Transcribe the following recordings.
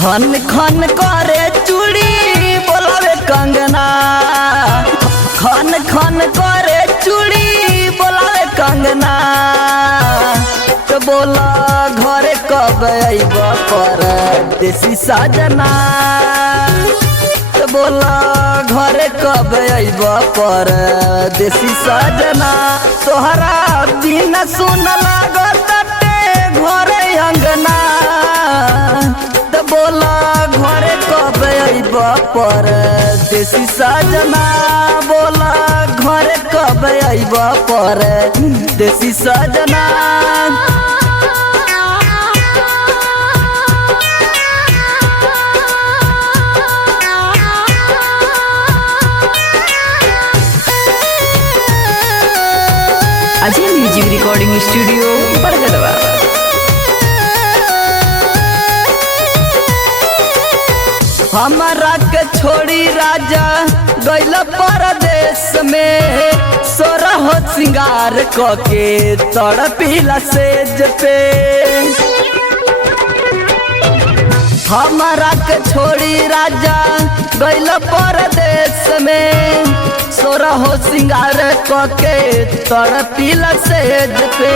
खन खन करे चूड़ी बोलावे कंगना, खन खन करे चूड़ी बोलावे कंगना। तो बोला घरे कब आइब परदेसी सजना, तो बोला घरे कब आइब परदेसी सजना। तोहरा बिना सुन लागत घरे अंगना, तो बोला घरे कब आइब परदेसी सजना। बोला घरे कब आइब परदेसी सजना। Ajay music recording studio Bargadwa. हमारा के छोड़ी राजा गइल परदेश में, सोरह सिंगार कके तड़पिला सेज पे। हमारा के छोड़ी राजा गइल परदेश में, सोरह सिंगार कके तड़पिला सेज पे।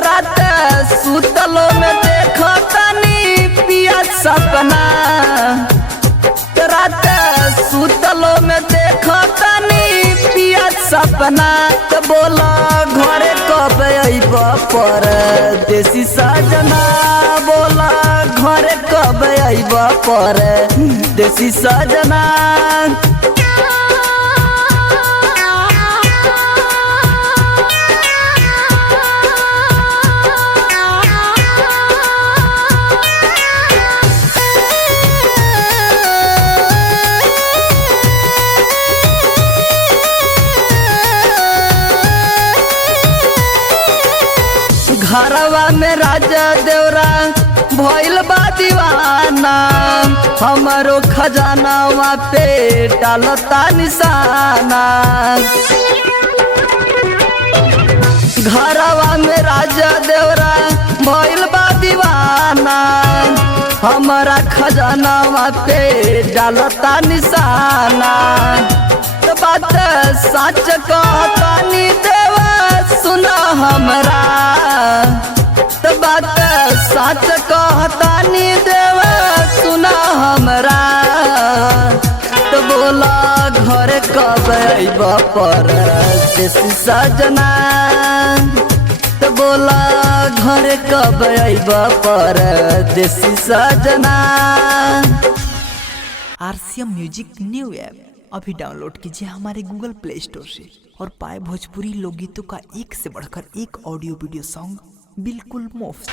रात सुतलो में देखो तनी पिया सपना, रात सुतलो में देखो तनी पिया सपना। तो बोला घरे कब आइब परदेसी सजना, बोला घरे कब आइब परदेसी सजना। घरवा में राजा देवरा भइल बा दीवाना, हमारो खजानावा पे डालता निशाना। घरवा में राजा देवरा भइल बा दीवाना, हमारा खजानावा पे डालता निशाना। तो बात सच कहतानी देवा सुना हमरा, तो बात सच कहतानी देवा सुना हमरा। तो बोला घरे कब आइब परदेसी सजना, तो बोला घरे कब आइब परदेसी सजना। RCM म्यूजिक न्यू ऐप अभी डाउनलोड कीजिए हमारे गूगल प्ले स्टोर से और पाए भोजपुरी लोकगीतों का एक से बढ़कर एक ऑडियो वीडियो सॉन्ग बिल्कुल मुफ्त।